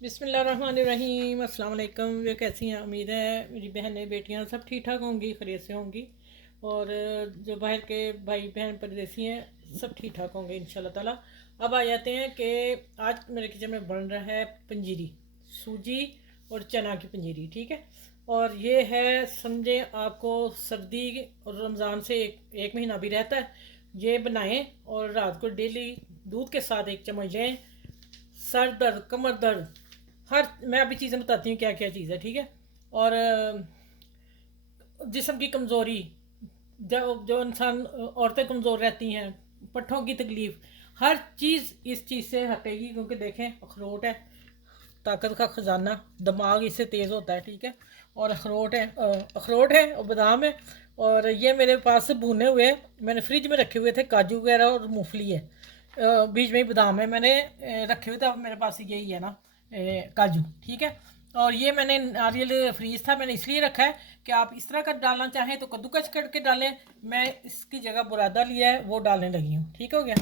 बिस्मिल्लाहिर्रहमानिर्रहीम। अस्सलाम वालेकुम। वे कैसी हैं? उम्मीद है मेरी बहनें बेटियां सब ठीक ठाक होंगी, खैरियत से होंगी। और जो बाहर के भाई बहन परदेसी हैं सब ठीक ठाक होंगे इंशाल्लाह ताला। अब आ जाते हैं कि आज मेरे किचन में बन रहा है पंजीरी, सूजी और चना की पंजीरी। ठीक है। और ये है, समझे आपको, सर्दी और रमज़ान से एक महीना भी रहता है। ये बनाएं और रात को डेली दूध के साथ एक चम्मच लें। सर दर्द, कमर दर्द, हर, मैं अभी चीज़ें बताती हूँ क्या क्या चीज़ है। ठीक है। और जिस्म की कमज़ोरी, जो जो इंसान, औरतें कमज़ोर रहती हैं, पट्ठों की तकलीफ़, हर चीज़ इस चीज़ से हटेगी। क्योंकि देखें, अखरोट है, ताकत का ख़जाना, दिमाग इससे तेज़ होता है। ठीक है। और अखरोट है और बादाम है। और ये मेरे पास भुने हुए मैंने फ्रिज में रखे हुए थे, काजू वगैरह और मूंगफली है। बीच में ही बादाम है, मैंने रखे हुए थे। अब मेरे पास यही है ना, काजू। ठीक है। और ये मैंने नारियल फ्रीज था, मैंने इसलिए रखा है कि आप इस तरह का डालना चाहें तो कद्दूकस करके डालें। मैं इसकी जगह बुरादा लिया है, वो डालने लगी हूँ। ठीक हो गया।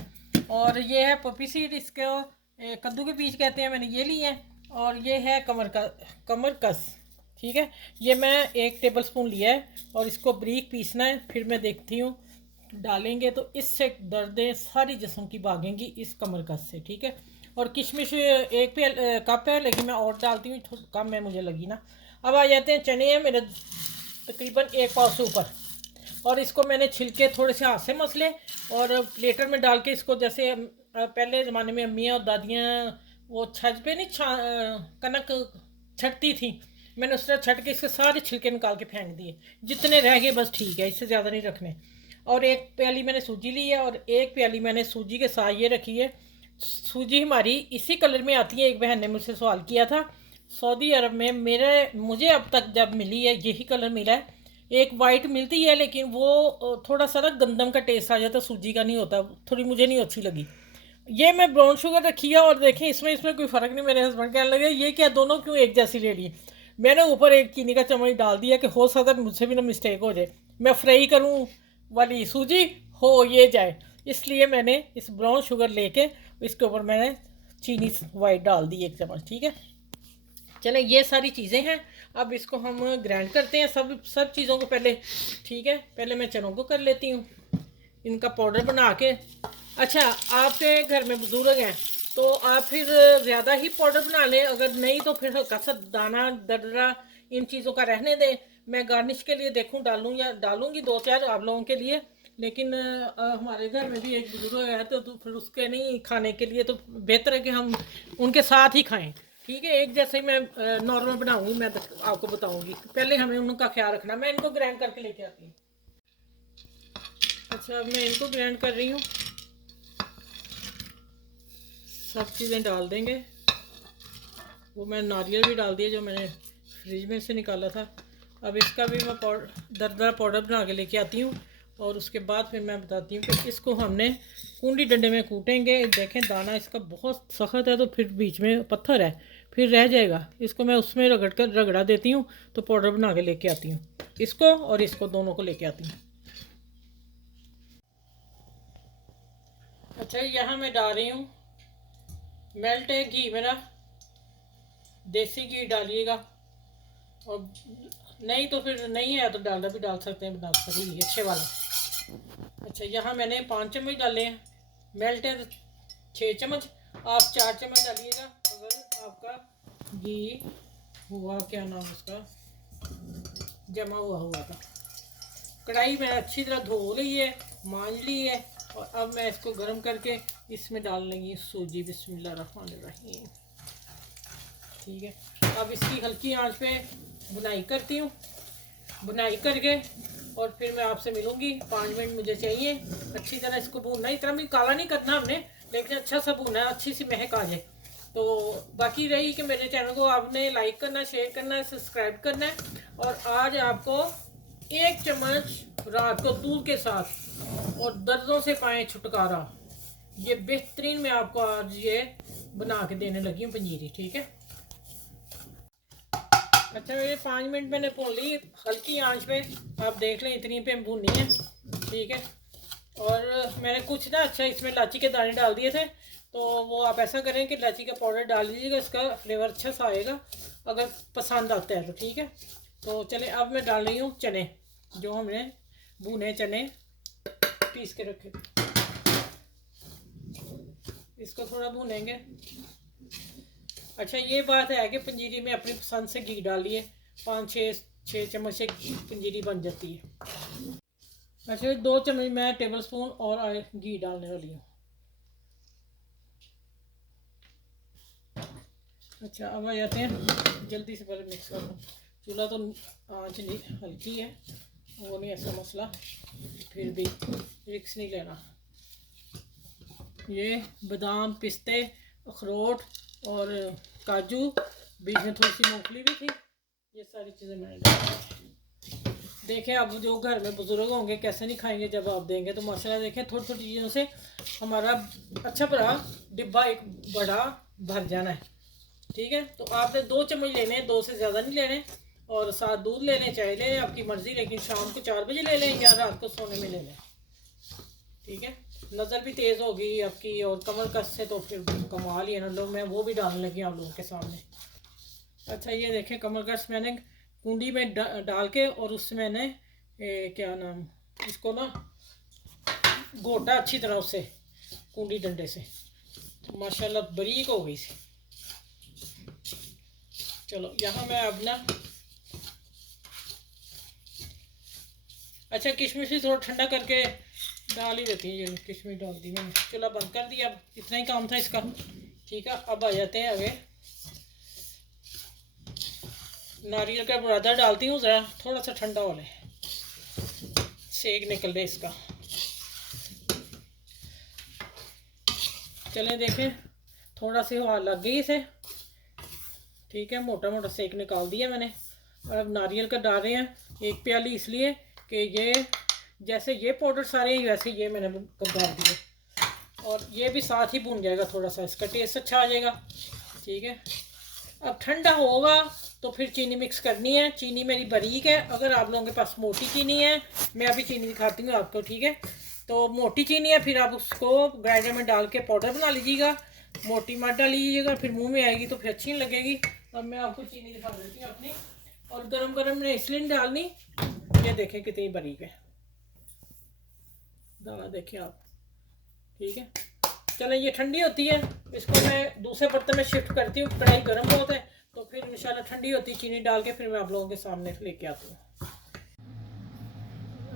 और ये है पपी सीड, इसको कद्दू के बीज कहते हैं, मैंने ये लिए हैं। और ये है कमर कस। ठीक है। ये मैं 1 टेबल स्पून लिया है और इसको बारीक पीसना है। फिर मैं देखती हूँ, डालेंगे तो इससे दर्दें सारी जिस्म की भागेंगी इस कमर कस से। ठीक है। और किशमिश 1 कप है, लेकिन मैं और डालती हूँ, थोड़ी कम है मुझे लगी ना। अब आ जाते हैं, चने हैं मेरे तकरीबन 1 पाव से ऊपर। और इसको मैंने छिलके थोड़े से हाथ से मसले और प्लेटर में डाल के इसको, जैसे पहले ज़माने में अम्मियाँ और दादियाँ वो छज पे नहीं कनक छटती थी, मैंने उस तरह छट के इसके सारे छिलके निकाल के फेंक दिए। जितने रह गए बस ठीक है, इससे ज़्यादा नहीं रखने। और 1 प्याली मैंने सूजी ली है और 1 प्याली मैंने सूजी के साथ ये रखी है। सूजी हमारी इसी कलर में आती है। एक बहन ने मुझसे सवाल किया था, सऊदी अरब में मुझे अब तक जब मिली है यही कलर मिला है। एक वाइट मिलती है, लेकिन वो थोड़ा सा ना गंदम का टेस्ट आ जाता है, सूजी का नहीं होता, थोड़ी मुझे नहीं अच्छी लगी। ये मैं ब्राउन शुगर रखी है और देखें इसमें इसमें कोई फ़र्क नहीं। मेरे हस्बैंड कहने लगे ये क्या, दोनों क्यों एक जैसी ले ली। मैंने ऊपर एक चीनी का चम्मच डाल दिया कि हो सकता है मुझसे भी ना मिस्टेक हो जाए, मैं फ्राई करूँ वाली सूजी हो ये जाए। इसलिए मैंने इस ब्राउन शुगर लेके इसके ऊपर मैंने चीनी वाइट डाल दी 1 चम्मच। ठीक है। चलें, ये सारी चीज़ें हैं। अब इसको हम ग्राइंड करते हैं, सब चीज़ों को पहले। ठीक है। पहले मैं चनों को कर लेती हूँ, इनका पाउडर बना के। अच्छा, आपके घर में बुजुर्ग हैं तो आप फिर ज़्यादा ही पाउडर बना लें, अगर नहीं तो फिर हल्का सा दाना दर्रा इन चीज़ों का रहने दें। मैं गार्निश के लिए देखूं डालूं या डालूंगी 2-4 आप लोगों के लिए। लेकिन हमारे घर में भी एक बुजुर्ग है तो फिर उसके नहीं खाने के लिए तो बेहतर है कि हम उनके साथ ही खाएं। ठीक है। एक जैसे ही मैं नॉर्मल बनाऊंगी, मैं आपको बताऊंगी। पहले हमें उनका ख्याल रखना। मैं इनको ग्राइंड करके लेके आती हूँ। अच्छा, अब मैं इनको ग्राइंड कर रही हूँ। सब चीज़ें डाल देंगे। वो मैं नारियल भी डाल दिया जो मैंने फ्रिज में से निकाला था। अब इसका भी मैं दरदरा पाउडर बना के लेके आती हूँ। और उसके बाद फिर मैं बताती हूँ कि इसको हमने कूंडी डंडे में कूटेंगे। देखें दाना इसका बहुत सख्त है, तो फिर बीच में पत्थर है, फिर रह जाएगा। इसको मैं उसमें रगड़ा देती हूँ, तो पाउडर बना के लेके आती हूँ। इसको और इसको दोनों को लेके आती हूँ। अच्छा, यहाँ मैं डाल रही हूँ मेल्ट है घी मेरा, देसी घी डालिएगा। और नहीं तो फिर नहीं है तो डालडा भी डाल सकते हैं, डाल सही अच्छे वाला। अच्छा, यहाँ मैंने 5 चम्मच डाले हैं। मेल्ट है तो 6 चम्मच, आप 4 चम्मच डालिएगा अगर आपका घी हुआ, क्या नाम उसका, जमा हुआ था। कढ़ाई मैंने अच्छी तरह धो ली है, मान ली है। और अब मैं इसको गर्म करके इसमें डाल लगी सूजी। बिस्मिल्लाहिर्रहमानिर्रहीम। ठीक है। अब इसकी हल्की आंच पे बुनाई करती हूँ। बुनाई करके और फिर मैं आपसे मिलूँगी। 5 मिनट मुझे चाहिए। अच्छी तरह इसको भूनना, इतना भी काला नहीं करना हमने, लेकिन अच्छा सा भूनना है, अच्छी सी महक आ जाए। तो बाकी रही कि मेरे चैनल को आपने लाइक करना, शेयर करना है, सब्सक्राइब करना है। और आज आपको 1 चम्मच रात को दूध के साथ और दर्दों से पाएँ छुटकारा, ये बेहतरीन मैं आपको आज ये बना के देने लगी हूँ पंजीरी। ठीक है। अच्छा, मेरे 5 मिनट मैंने भून ली हल्की आंच पे, आप देख लें इतनी पे भूननी है। ठीक है। और मैंने कुछ ना, अच्छा, इसमें इलायची के दाने डाल दिए थे, तो वो आप ऐसा करें कि इलायची का पाउडर डाल लीजिएगा, इसका फ्लेवर अच्छा सा आएगा अगर पसंद आता है तो। ठीक है, तो चले अब मैं डाल रही हूँ चने, जो हमने भुने चने पीस के रखे, इसको थोड़ा भूनेंगे। अच्छा ये बात है कि पंजीरी में अपनी पसंद से घी डालिए, 5-6 चम्मच से पंजीरी बन जाती है। अच्छा 2 चम्मच मैं टेबल स्पून और घी डालने वाली हूँ। अच्छा अब आ जाते हैं, जल्दी से पहले मिक्स कर दूँ, चूल्हा तो आँच नहीं हल्की है, वो नहीं ऐसा मसला, फिर भी रिक्स नहीं लेना। ये बादाम, पिस्ते, अखरोट और काजू, बीच में थोड़ी सी मूंगफली भी थी, ये सारी चीज़ें मैंने डाली। देखें अब जो घर में बुज़ुर्ग होंगे कैसे नहीं खाएंगे जब आप देंगे, तो माशाल्लाह देखें थोड़ी थोड़ी चीज़ों से हमारा अच्छा भरा डिब्बा एक बड़ा भर जाना है। ठीक है, तो आपने 2 चम्मच लेने हैं, 2 से ज़्यादा नहीं लेने, और साथ दूध ले लें, चाय ले लें, आपकी मर्ज़ी, लेकिन शाम को 4 बजे ले लें या रात को सोने में ले लें। ठीक है, नज़र भी तेज़ होगी आपकी, और कमर कस से तो फिर कमाल ही है ना, लोग मैं वो भी डालने लगी आप लोगों के सामने। अच्छा ये देखें कमर कस मैंने कुंडी में डाल के, और उससे मैंने क्या नाम इसको ना घोटा अच्छी तरह उससे कुंडी डंडे से, तो माशाल्लाह बारीक हो गई सी। चलो यहाँ मैं अब ना, अच्छा किशमिश भी थोड़ा ठंडा करके डाल ही देती है, ये किशमिश डाल दी मैंने, चूल्हा बंद कर दिया, अब इतना ही काम था इसका। ठीक है, अब आ जाते हैं आगे, नारियल का बुरादा डालती हूँ, ज़रा थोड़ा सा ठंडा हो ले, सेक निकल रहे इसका। चलें देखें थोड़ा सी हवा लग गई इसे। ठीक है, मोटा मोटा सेक निकाल दिया मैंने, और अब नारियल का डाल रहे हैं 1 प्याली, इसलिए कि ये जैसे ये पाउडर सारे ही वैसे ये मैंने डाल दिए, और ये भी साथ ही भून जाएगा, थोड़ा सा इसका टेस्ट अच्छा आ जाएगा। ठीक है, अब ठंडा होगा तो फिर चीनी मिक्स करनी है, चीनी मेरी बारीक है, अगर आप लोगों के पास मोटी चीनी है, मैं अभी चीनी दिखाती हूँ आपको। ठीक है, तो मोटी चीनी है, फिर आप उसको ग्राइंडर में डाल के पाउडर बना लीजिएगा, मोटी मत डालिएगा, फिर मुंह में आएगी तो फिर अच्छी नहीं लगेगी। अब मैं आपको चीनी दिखा देती हूँ अपनी, और गरम गरम ने इसलिए नहीं डालनी, ये देखें कितनी बारीक है दाना, देखें आप। ठीक है, चलो ये ठंडी होती है, इसको मैं दूसरे बर्तन में शिफ्ट करती हूँ, कढ़ाई गर्म बहुत है, तो फिर इंशाल्लाह ठंडी होती है चीनी डाल के फिर मैं आप लोगों के सामने लेके आती हूँ।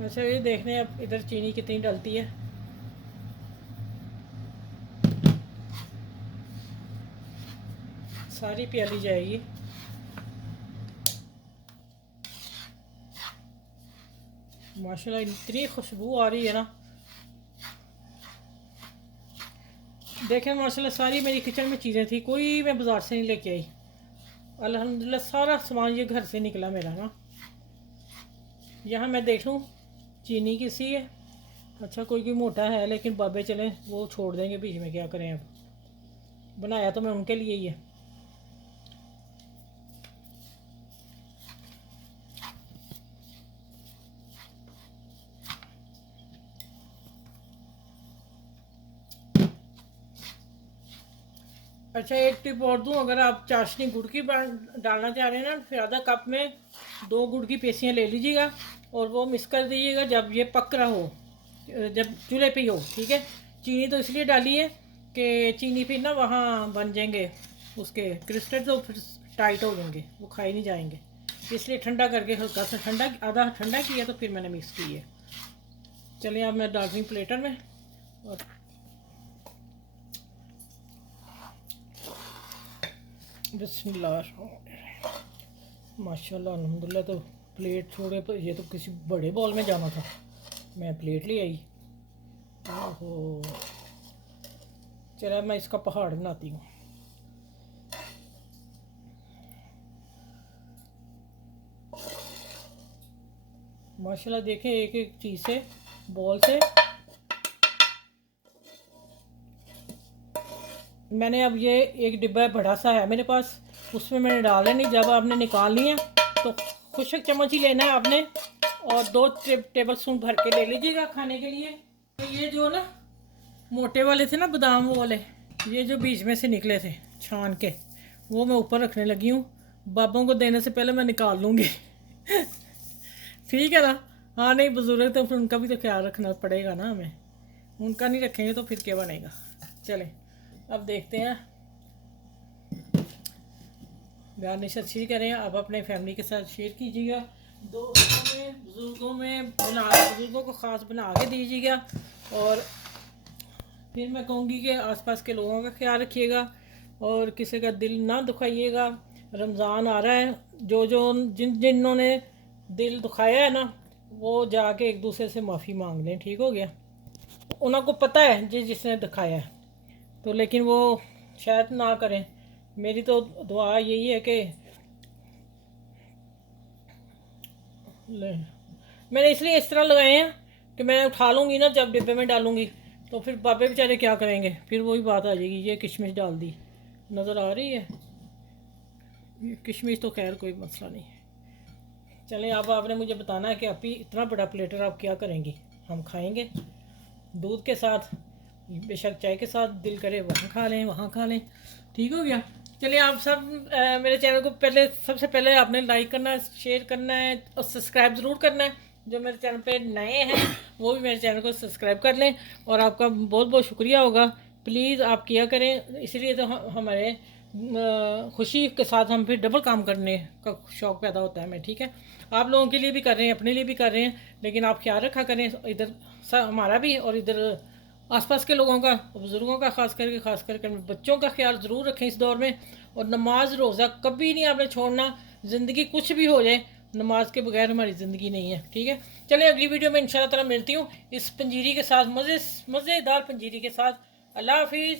अच्छा ये देखने अब इधर चीनी कितनी डलती है, सारी प्याली जाएगी। माशाल्लाह इतनी खुशबू आ रही है ना, देखें माशाल्लाह सारी मेरी किचन में चीज़ें थी, कोई मैं बाज़ार से नहीं लेके आई, अल्हम्दुलिल्लाह सारा सामान ये घर से निकला मेरा ना। यहाँ मैं देख लूँ चीनी किसी है, अच्छा कोई कोई मोटा है, लेकिन बाबे चले वो छोड़ देंगे बीच में, क्या करें अब, बनाया तो मैं उनके लिए ही है। अच्छा एक टिप और दूँ, अगर आप चाशनी गुड़ की डालना चाह रहे हैं ना, फिर आधा कप में 2 गुड़ की पेसियाँ ले लीजिएगा, और वो मिक्स कर दीजिएगा जब ये पक रहा हो, जब चूल्हे पे ही हो। ठीक है, चीनी तो इसलिए डाली है कि चीनी फिर ना वहाँ बन जाएंगे उसके क्रिस्टल, तो फिर टाइट हो जाएंगे, वो खाए नहीं जाएंगे, इसलिए ठंडा करके हल्का सा ठंडा, आधा ठंडा किया तो फिर मैंने मिक्स की है। चलिए अब मैं डाल रही हूँ प्लेटर में, और बिस्मिल्लाह माशाल्लाह अल्हम्दुलिल्लाह। तो प्लेट छोड़े पर ये तो किसी बड़े बॉल में जाना था, मैं प्लेट ले आई। ओहो, चला मैं इसका पहाड़ बनाती हूँ। माशाल्लाह देखें एक एक चीज़ से, बॉल से मैंने, अब ये एक डिब्बा बड़ा सा है मेरे पास, उसमें मैंने डाला नहीं, जब आपने निकालनी है तो खुशक चम्मच ही लेना है आपने, और 2 टेबल स्पून भर के ले लीजिएगा खाने के लिए। तो ये जो ना मोटे वाले थे ना बादाम वाले, ये जो बीच में से निकले थे छान के, वो मैं ऊपर रखने लगी हूँ। बाबों को देने से पहले मैं निकाल लूँगी। ठीक है ना। हाँ नहीं, बुजुर्ग तो फिर उनका भी तो ख्याल रखना पड़ेगा ना हमें। उनका नहीं रखेंगे तो फिर क्या बनेगा। चलें अब देखते हैं। गार्निश अच्छी करें। आप अपने फैमिली के साथ शेयर कीजिएगा, दोस्तों में, बुजुर्गों को ख़ास बना के दीजिएगा। और फिर मैं कहूँगी कि आसपास के लोगों का ख्याल रखिएगा और किसी का दिल ना दुखाइएगा। रमज़ान आ रहा है, जिन्होंने दिल दुखाया है ना, वो जाके एक दूसरे से माफ़ी मांग लें। ठीक हो गया। उनको पता है जिसने दिखाया है, तो लेकिन वो शायद ना करें। मेरी तो दुआ यही है कि मैंने इसलिए इस तरह लगाए हैं कि मैं उठा लूँगी ना जब डिब्बे में डालूँगी, तो फिर बाबे बेचारे क्या करेंगे, फिर वही बात आ जाएगी। ये किशमिश डाल दी, नज़र आ रही है ये किशमिश, तो खैर कोई मसला नहीं है। चलें अब आपने मुझे बताना है कि आप ही इतना बड़ा प्लेटर आप क्या करेंगी। हम खाएंगे दूध के साथ, बेशक चाय के साथ, दिल करे वहाँ खा लें, वहाँ खा लें। ठीक हो गया। चलिए आप सब मेरे चैनल को सबसे पहले आपने लाइक करना है, शेयर करना है और सब्सक्राइब ज़रूर करना है। जो मेरे चैनल पे नए हैं वो भी मेरे चैनल को सब्सक्राइब कर लें। और आपका बहुत बहुत शुक्रिया होगा, प्लीज़ आप किया करें। इसलिए तो हमारे खुशी के साथ हम फिर डबल काम करने का शौक़ पैदा होता है हमें। ठीक है, आप लोगों के लिए भी कर रहे हैं, अपने लिए भी कर रहे हैं, लेकिन आप ख्याल रखा करें इधर हमारा भी और इधर आसपास के लोगों का, बुज़ुर्गों का, खास करके बच्चों का ख्याल ज़रूर रखें इस दौर में। और नमाज रोज़ा कभी नहीं आपने छोड़ना। ज़िंदगी कुछ भी हो जाए, नमाज के बगैर हमारी ज़िंदगी नहीं है। ठीक है, चलिए अगली वीडियो में इंशाल्लाह ताला मिलती हूँ इस पंजीरी के साथ, मज़ेदार पंजीरी के साथ। अल्लाह हाफिज़।